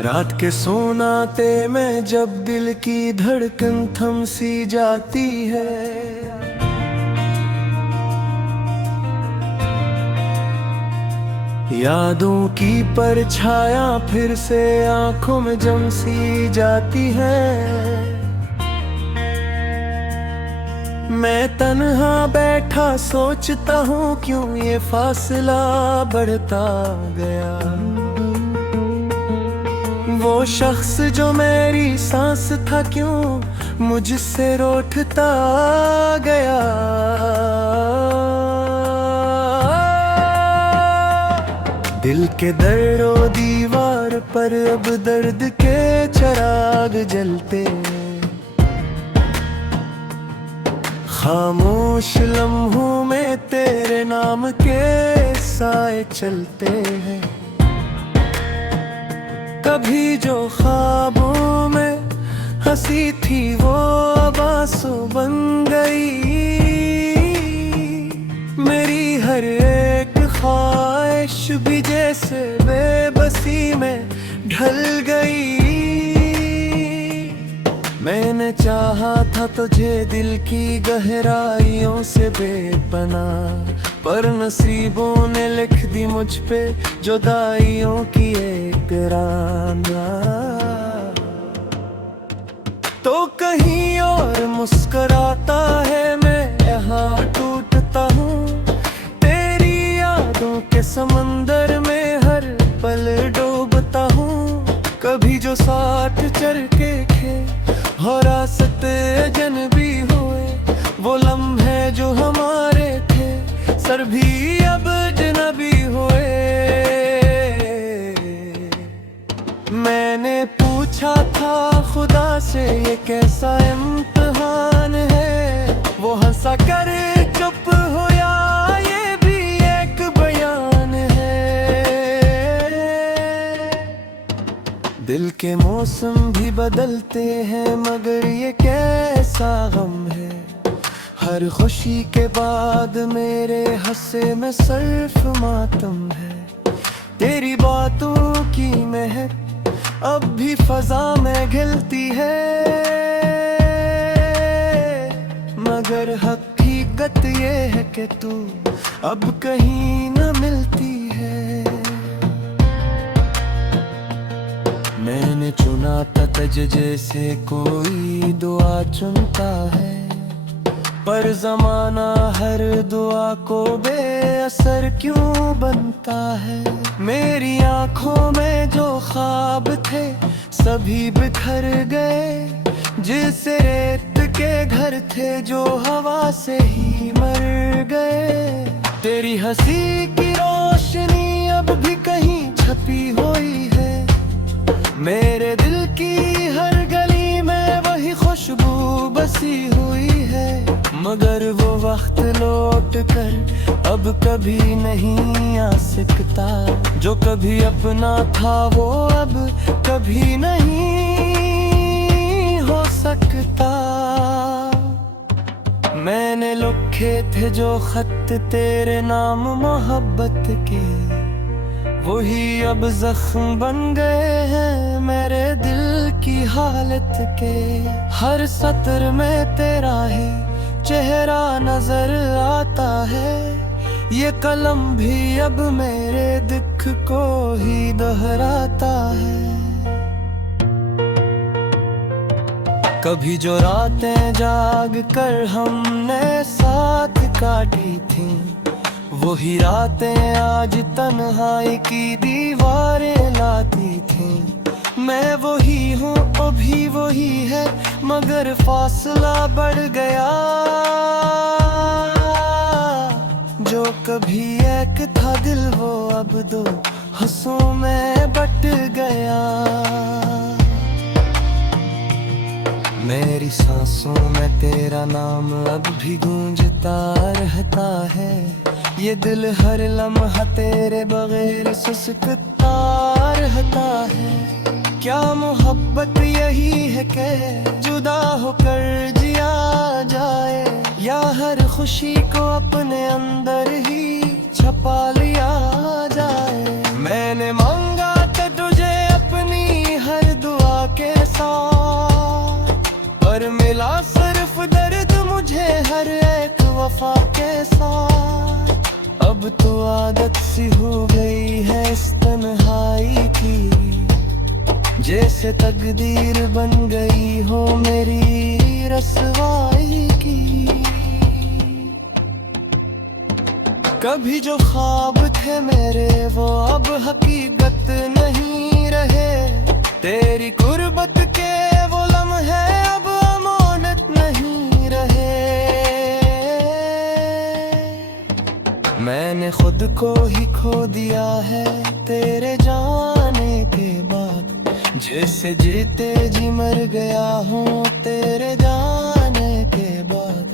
रात के सोनाते में जब दिल की धड़कन थम सी जाती है, यादों की परछाया फिर से आंखों में जम सी जाती है। मैं तन्हा बैठा सोचता हूँ क्यों ये फासला बढ़ता गया। वो शख्स जो मेरी सांस था क्यों मुझसे रूठता गया। दिल के दरो दीवार पर अब दर्द के चिराग जलते, खामोश लम्हों में तेरे नाम के साए चलते हैं। कभी जो ख्वाबों में हंसी थी वो अब आंसू बन गई। मेरी हर एक ख्वाहिश भी जैसे बेबसी में ढल गई। मैंने चाहा था तुझे दिल की गहराइयों से बेपनाह, पर नसीबों ने लिख दी मुझ पे जुदाइयों की एक राना। तो कहीं और मुस्कुराता है, मैं यहाँ टूटता हूँ। तेरी यादों के समंदर में हर पल डूबता हूँ। कभी जो साथ चल के खे और रास्ते अजनबी हुए, वो लम्हे जो हमारे थे सर भी अब अजनबी हुए। मैंने पूछा था खुदा से ये कैसा इम्तिहान है, वो हंसा कर चुप होया ये भी एक बयान है। दिल के मौसम भी बदलते हैं मगर ये कैसा गम है। हर खुशी के बाद मेरे हंसे में सिर्फ मातम है। तेरी बातों की महक अब भी फजा में घिलती है, मगर हकीकत ये है कि तू अब कहीं न मिलती है। मैंने चुना था तुझ जैसे कोई दुआ चुनता है, पर जमाना हर दुआ को बेअसर क्यों बनता है। मेरी आंखों में जो ख्वाब थे सभी बिखर गए, जैसे रेत के घर थे जो हवा से ही मर गए। तेरी हंसी की रोशनी अब भी कहीं छपी हुई है, मेरे दिल की हर गली में वही खुशबू बसी हुई है। मगर वो वक्त लौट कर अब कभी नहीं आ सकता, जो कभी अपना था वो अब कभी नहीं हो सकता। मैंने लिखे थे जो खत तेरे नाम मोहब्बत के, वही अब जख्म बन गए हैं मेरे दिल की हालत के। हर सत्र में तेरा ही चेहरा नजर आता है, ये कलम भी अब मेरे दुख को ही दोहराता है। कभी जो रातें जाग कर हमने साथ काटी थी, वही रातें आज तन्हाई की दीवारें लाती थी। मैं वही हूँ अभी वही है, मगर फासला बढ़ गया। जो कभी एक था दिल वो अब दो हंसों में बट गया। मेरी सांसों में तेरा नाम अब भी गूंजता रहता है, ये दिल हर लम्हा तेरे बगैर सुसकता रहता है। क्या मोहब्बत यही है कि जुदा होकर जिया जाए, या हर खुशी को अपने अंदर ही छपा लिया जाए। मैंने मांगा था तुझे अपनी मिला सिर्फ दर्द मुझे हर एक वफा के साथ। अब तो आदत सी हो गई है इस तन्हाई की, जैसे तकदीर बन गई हो मेरी रसवाई की। कभी जो ख्वाब थे मेरे वो अब हकीकत नहीं रहे, तेरी गुर्बत के वो लम्हे अब अमानत नहीं रहे। मैंने खुद को ही खो दिया है तेरे जाने के बाद, जैसे जीते जी मर गया हूँ तेरे जाने के बाद।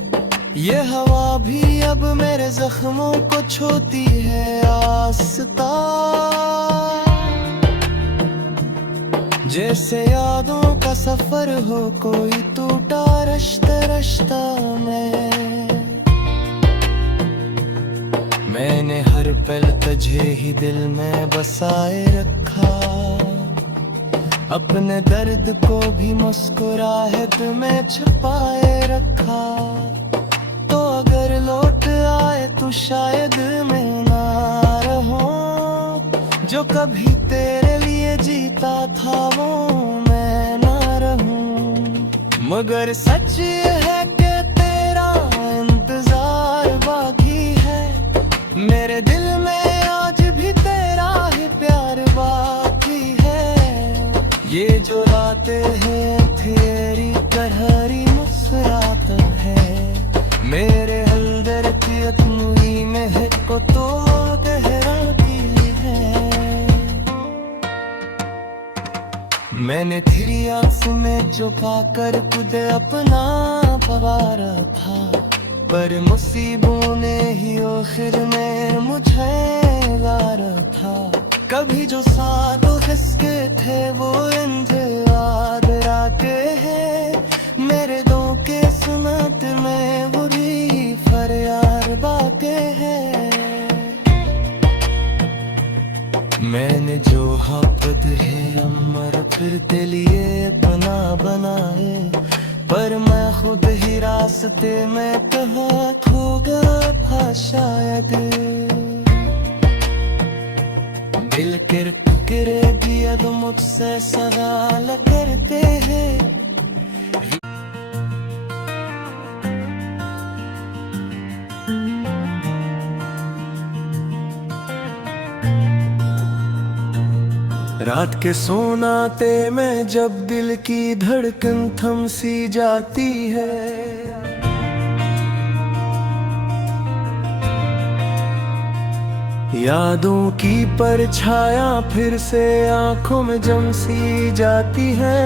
ये हवा भी अब मेरे जख्मों को छूती है आस्ता, जैसे यादों का सफर हो कोई टूटा रास्ता रास्ता में। मैंने हर पल तुझे ही दिल में बसाए रखा, अपने दर्द को भी मुस्कुराहट में छुपाए रखा। तो अगर लौट आए तो शायद मैं ना रहूं, जो कभी तेरे लिए जीता था वो मैं ना रहूं। मगर सच है कि तेरा इंतजार बाकी है, मेरे दिल में आज भी तेरा ही प्यार बाकी है। ये जो रातें हैं तेरी तरहरी मुस्कुराता है, मेरे अंदर की अतनुई में है को तो गहराती है। मैंने तेरी आँख में छुपा कर खुद अपना पवारा था, पर मुसीबों ने ही आखिर में मुझे गारा था। कभी जो साथ खिसके थे वो इंतजार के हैं, मेरे दो के सुनत में वो भी फरियाद बातें हैं। मैंने जो हक़द है अमर फिर के लिए बना बनाए, पर मैं खुद ही रास्ते में कहाँ खो गया था शायद। दिल किरकिरे अब मुझसे सवाल करते हैं। रात के सोनाते में जब दिल की धड़कन थम सी जाती है, यादों की परछाया फिर से आंखों में जम सी जाती है।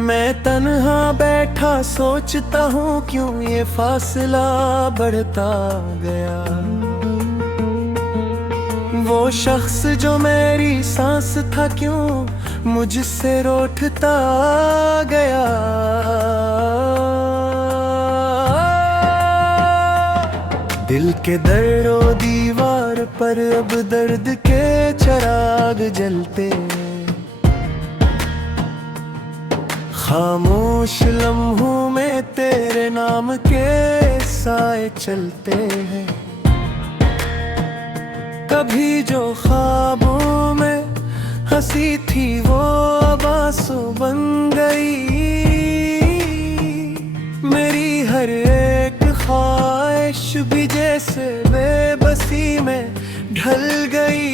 मैं तन्हा बैठा सोचता हूँ क्यों ये फासला बढ़ता गया। वो शख्स जो मेरी सांस था क्यों मुझसे रूठता गया। दिल के दरो दीवार पर अब दर्द के चिराग जलते, खामोश लम्हों में तेरे नाम के साए चलते हैं। कभी जो ख्वाबों में हंसी थी वो अब आंसू बन गई। मेरी हर एक ख्वाहिश भी जैसे बेबसी में ढल गई।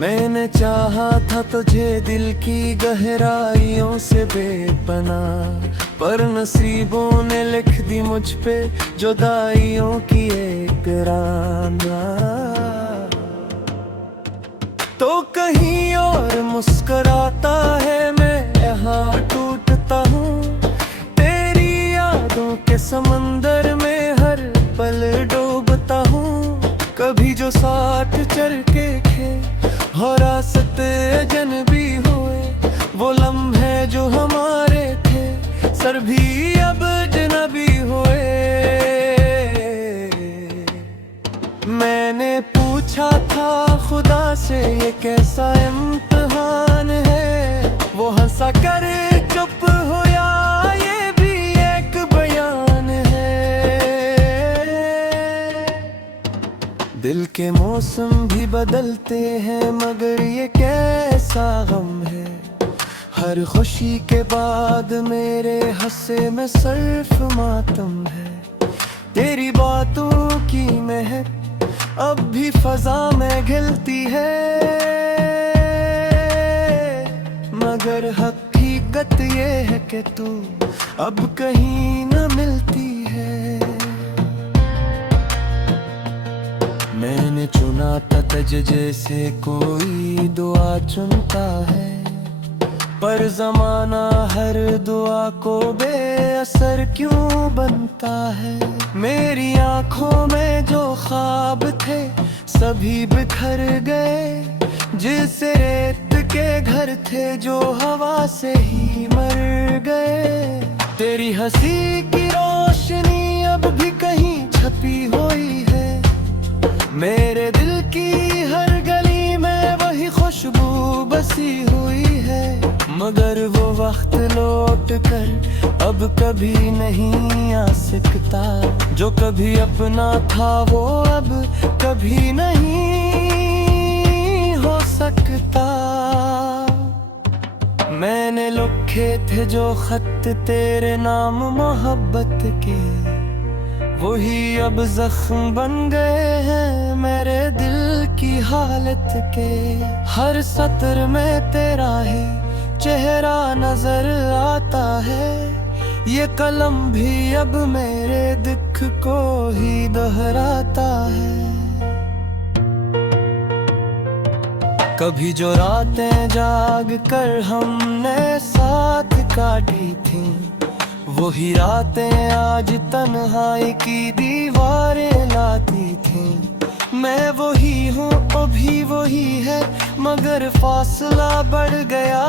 मैंने चाहा था तुझे दिल की गहराइयों से बेपनाह, पर नसीबों ने लिख दी मुझ पे जुदाइयों की एक राना। तो कहीं और मुस्कुराता है मैं यहाँ टूटता हूँ, तेरी यादों के समंदर में हर पल डूबता हूँ। कभी जो साथ चल के खे और रास्ते अजनबी हुए, वो लम्हे जो हमारे थे सर भी अब अजनबी हुए। मैंने पूछा था खुदा से ये कैसा इम्तिहान है, मौसम भी बदलते हैं मगर ये कैसा गम है। हर खुशी के बाद मेरे हंसे में सिर्फ मातम है। तेरी बातों की महक अब भी फजा में घिलती है, मगर हकीकत ये है कि तू अब कहीं न मिलती है। मैंने चुना था तुझे जैसे कोई दुआ चुनता है, पर जमाना हर दुआ को बेअसर क्यों बनता है। मेरी आंखों में जो ख्वाब थे सभी बिखर गए, जिसे रेत के घर थे जो हवा से ही मर गए। तेरी हंसी की रोशनी अब भी कहीं छपी हुई है, मेरे दिल की हर गली में वही खुशबू बसी हुई है। मगर वो वक्त लौट कर अब कभी नहीं आ सकता, जो कभी अपना था वो अब कभी नहीं हो सकता। मैंने लिखे थे जो खत तेरे नाम मोहब्बत के, वही अब जख्म बन गए हैं मेरे दिल की हालत के। हर सत्र में तेरा ही चेहरा नजर आता है, ये कलम भी अब मेरे दुख को ही दोहराता है। कभी जो रातें जाग कर हमने साथ काटी थी, वही रातें आज तन्हाई की दीवारें लाती थी। मैं वही हूँ अभी वही है, मगर फासला बढ़ गया।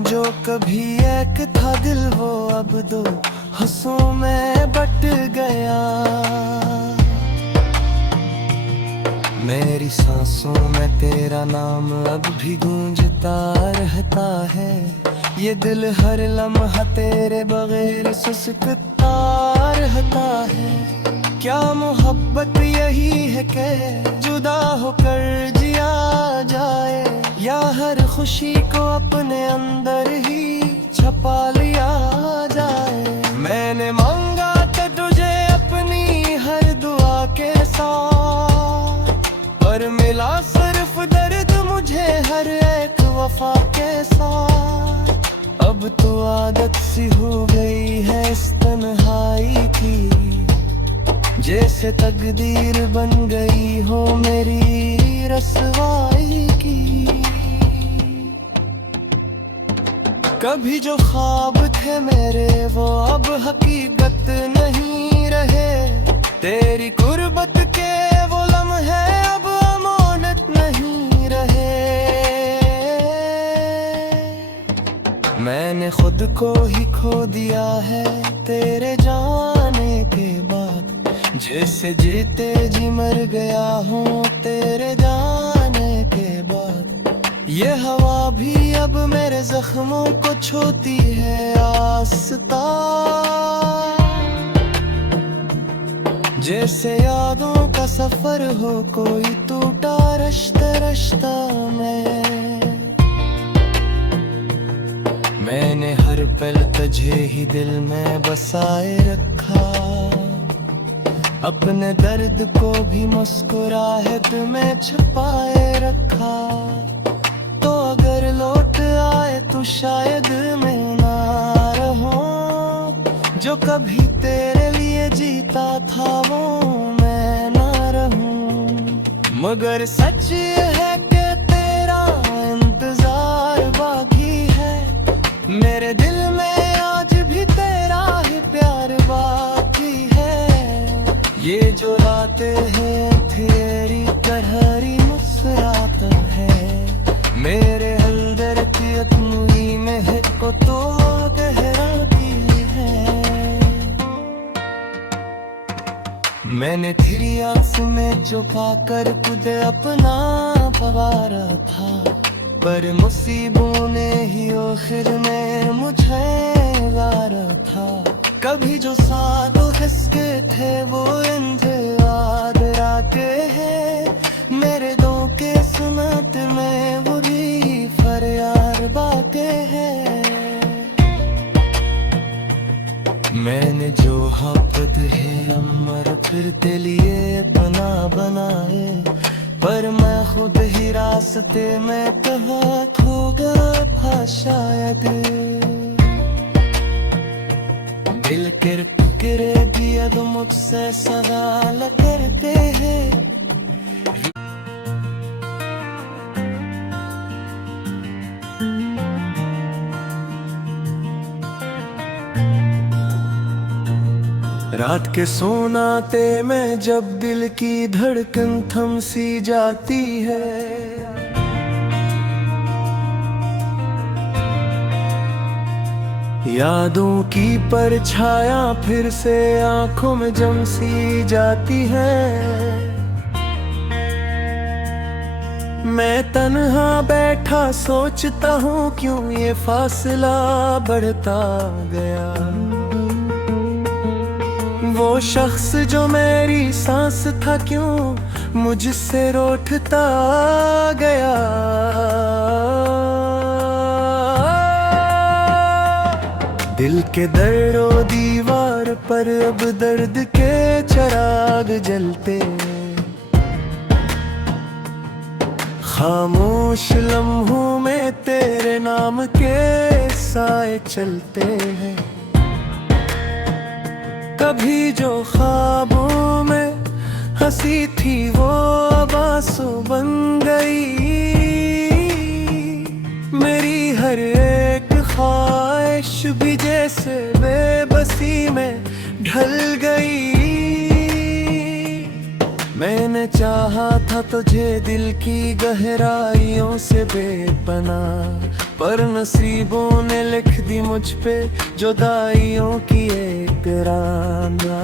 जो कभी एक था दिल वो अब दो हंसों में बट गया। मेरी सांसों में तेरा नाम अब भी गूंजता रहता है, ये दिल हर लम्हा तेरे बगैर सुसकता रहता है। क्या मोहब्बत यही है कि जुदा होकर जिया जाए, या हर खुशी को अपने अंदर ही छपा लिया जाए। मैंने मांगा था तुझे अपनी हर दुआ के साथ, पर मिला सिर्फ दर्द मुझे हर एक वफा के साथ। अब तो आदत सी हो गई है इस तन्हाई की, जैसे तकदीर बन गई हो मेरी रसवाई की। कभी जो ख्वाब थे मेरे वो अब हकीकत नहीं रहे, तेरी कुर्बत के वो लम्हे अब अमानत नहीं रहे। मैंने खुद को ही खो दिया है तेरे जाने के बाद, जैसे जीते जी मर गया हूँ तेरे जाने के बाद। ये हवा भी अब मेरे जख्मों को छूती है आस्ता, जैसे यादों का सफर हो कोई टूटा रास्ता रास्ता में। मैंने हर पल तुझे ही दिल में बसाए रखा, अपने दर्द को भी मुस्कुराहट में छुपाए रखा। तो अगर लौट आए तो शायद मैं ना रहूं, जो कभी तेरे लिए जीता था वो मैं ना रहूं। मगर सच है कि तेरा इंतजार बाकी है, मेरे दिल में आज भी तेरा ही प्यार बाकी है। ये जो रातें हैं तेरी तरह ही मुस्कुराता है, मेरे अंदर की अतनुई में को तो गहराती है। मैंने तेरी आँख में छुपा कर खुद अपना पवारा था, पर मुसीबों ने ही आखिर में मुझे गारा था। कभी जो साथ खिसके थे वो इंतजार आते हैं, मेरे दो के सुनत में बुरी फरियाद बातें हैं। मैंने जो हफ्त है अमर फिरते लिए बना बनाए, पर मैं खुद ही रास्ते में कहाँ खो गया था शायद। दिल किरकिरे भी अब मुझसे सवाल करते हैं। रात के सोनाते में जब दिल की धड़कन थम सी जाती है, यादों की परछाया फिर से आंखों में जम सी जाती है। मैं तन्हा बैठा सोचता हूँ क्यों ये फासला बढ़ता गया। वो शख्स जो मेरी सांस था क्यों मुझसे रूठता गया। दिल के दरो दीवार पर अब दर्द के चिराग जलते, खामोश लम्हों में तेरे नाम के साए चलते हैं। कभी जो ख्वाबों में हंसी थी वो अब आंसू बन गई। मेरी हर एक ख्वाहिश भी जैसे बेबसी में ढल गई। मैंने चाहा था तुझे दिल की गहराइयों से बेपनाह, पर नसीबों ने लिख दी मुझ पे जुदाइयों की एक राना।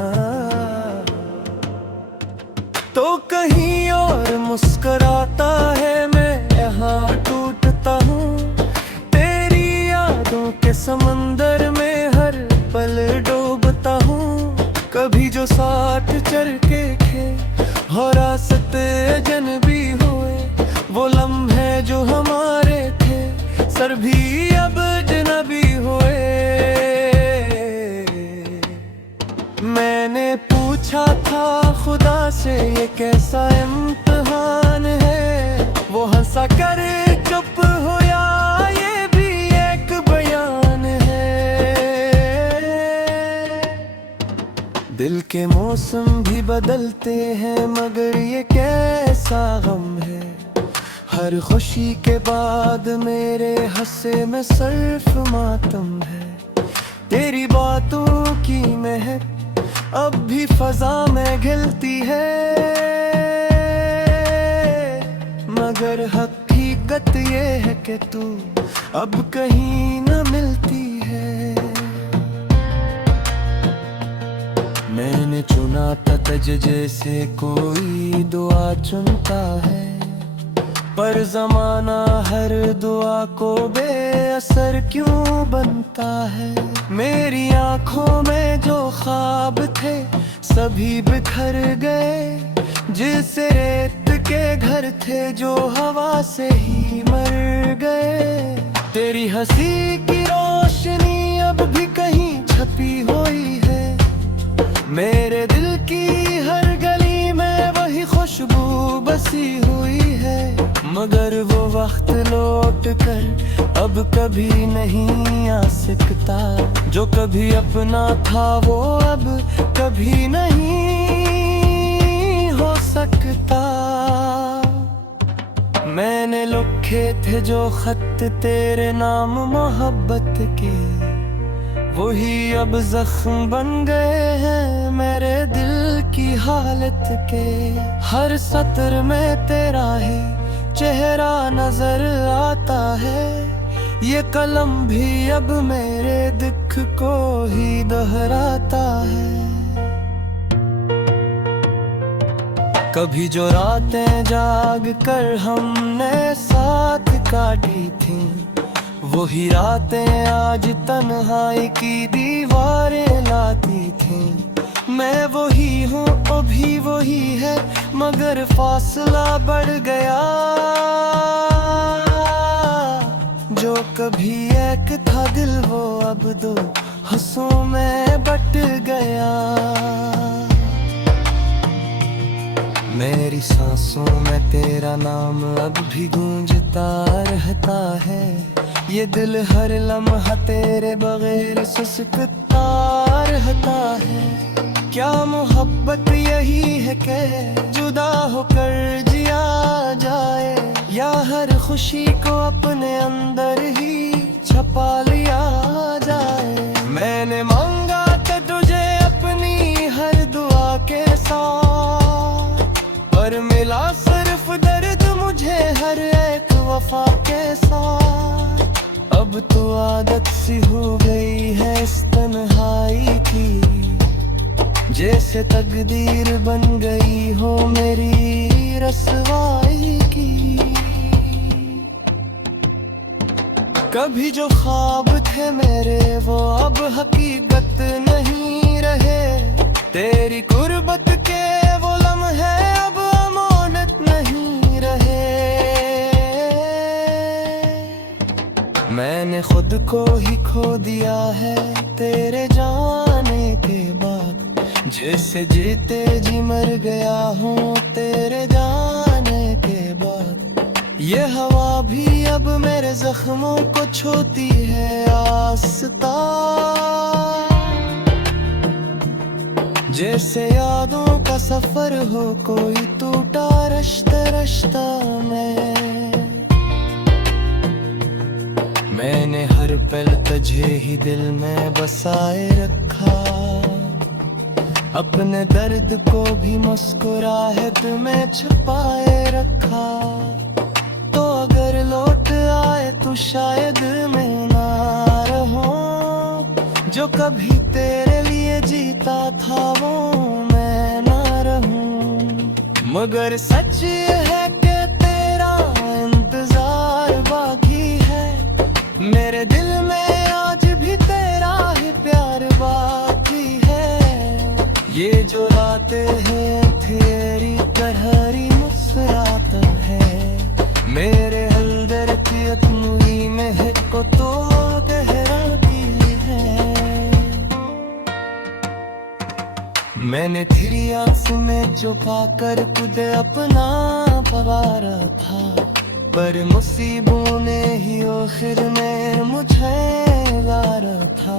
तो कहीं और मुस्कुराता है मैं यहाँ टूटता हूँ। तेरी यादों के समंदर में हर पल डूबता हूँ। कभी जो साथ चल के खे और रास्ते अजनबी हुए, वो लम्हे जो हमारे थे सर भी अब अजनबी हुए। मैंने पूछा था खुदा से ये कैसा इम्तिहान है, वो हंसा कर चुप होया ये भी एक बयान है। दिल के मौसम भी बदलते हैं मगर ये कैसा गम है। हर खुशी के बाद मेरे हंसे में सिर्फ मातम है। तेरी बातों की महक अब भी फजा में घिलती है, मगर हकीकत ये है कि तू अब कहीं न मिलती है। मैंने चुना था तुझे जैसे कोई दुआ चुनता है, पर जमाना हर दुआ को बेअसर क्यों बनता है। मेरी आंखों में जो ख्वाब थे सभी बिखर गए, जिस रेत के घर थे जो हवा से ही मर गए। तेरी हंसी की रोशनी अब भी कहीं छपी हुई है, मेरे दिल की हर गली में वही खुशबू बसी हुई है। मगर वो वक्त लौट कर अब कभी नहीं आ सकता, जो कभी अपना था वो अब कभी नहीं हो सकता। मैंने लिखे थे जो खत तेरे नाम मोहब्बत के, वही अब जख्म बन गए हैं मेरे दिल की हालत के। हर सत्र में तेरा ही चेहरा नजर आता है, ये कलम भी अब मेरे दुख को ही दोहराता है। कभी जो रातें जाग कर हमने साथ काटी थी, वही रातें आज तन्हाई की दीवारें लाती थीं। मैं वही हूँ अभी वही है, मगर फासला बढ़ गया। जो कभी एक था दिल वो अब दो हंसों में बट गया। मेरी सांसों में तेरा नाम अब भी गूंजता रहता है। ये दिल हर लम्हा तेरे बगैर सुसकता रहता है। क्या मोहब्बत यही है कि जुदा होकर जिया जाए, या हर खुशी को अपने अंदर ही छपा लिया जाए। मैंने मांगा था तुझे अपनी हर दुआ के साथ, पर मिला सिर्फ दर्द मुझे हर एक वफा के साथ। अब तो आदत सी हो गई है इस तन्हाई की, जैसे तकदीर बन गई हो मेरी रसवाई की। कभी जो ख्वाब थे मेरे वो अब हकीकत नहीं रहे। तेरी कुर्बत के वो लम्हे अब अमानत नहीं रहे। मैंने खुद को ही खो दिया है तेरे जाने के बाद, जैसे जीते जी मर गया हूँ तेरे जाने के बाद। ये हवा भी अब मेरे जख्मों को छूती है आस्ता, जैसे यादों का सफर हो कोई टूटा रास्ता रास्ता में। मैंने हर पल तुझे ही दिल में बसाए रखा, अपने दर्द को भी मुस्कुराहट में छुपाए रखा। तो अगर लौट आए तो शायद मैं ना रहूं, जो कभी तेरे लिए जीता था वो मैं ना रहूं। मगर सच है कि तेरा इंतजार बाकी है, मेरे दिल में आज भी तेरा ही प्यार बाकी है। ये जो रातें हैं तेरी तरह ही मुस्कुराता है, मेरे अंदर की अतमुई में है को तो गहराती है। मैंने तेरी आँख में छुपा कर खुद अपना पवारा था, पर मुसीबों ने ही आखिर में मुझे वारा था।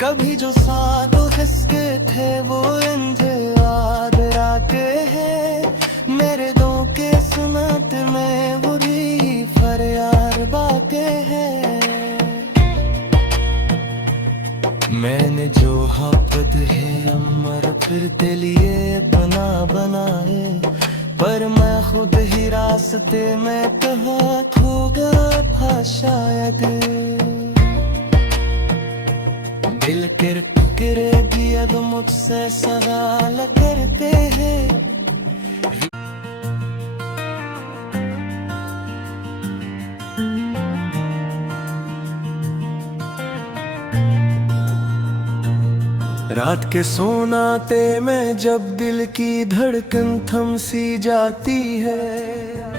कभी जो साथ खिसके थे वो इंतजार आके हैं, मेरे दो के सुनत में वो भी फरियाद बातें हैं। मैंने जो हाफत है अमर फिर ते लिए बना बनाए, पर मैं खुद ही रास्ते में कहाँ खो गया था शायद। दिल किरकिरेगी अब मुझसे सवाल करते हैं। रात के सोनाते में जब दिल की धड़कन थम सी जाती है,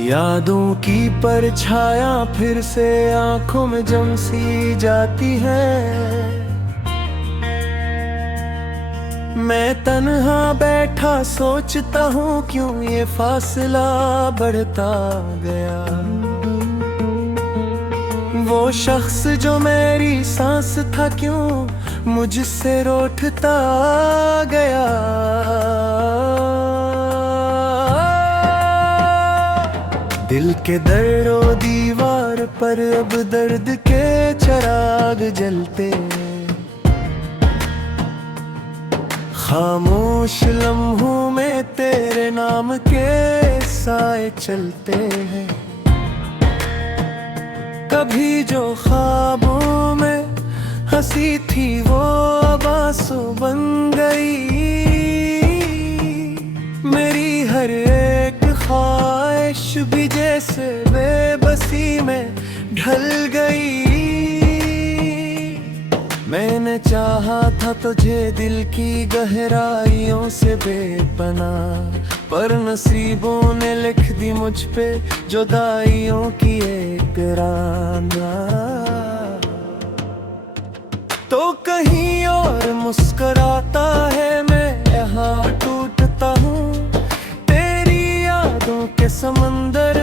यादों की परछाया फिर से आंखों में जम सी जाती है। मैं तन्हा बैठा सोचता हूँ क्यों ये फासला बढ़ता गया। वो शख्स जो मेरी सांस था क्यों मुझसे रूठता गया। दिल के दर्दो दीवार पर अब दर्द के चिराग जलते, खामोश लम्हों में तेरे नाम के साए चलते हैं। कभी जो ख्वाबों में हंसी थी वो अब आंसू बन गई। मेरी हर एक ख्वाब मैंने चाहा था तुझे दिल की गहराइयों से बेपनाह, पर नसीबों ने लिख दी मुझ पे जुदाइयों की एक राना। तो कहीं और मुस्कुराता है, मैं यहाँ टूटता हूँ। तेरी यादों के समंदर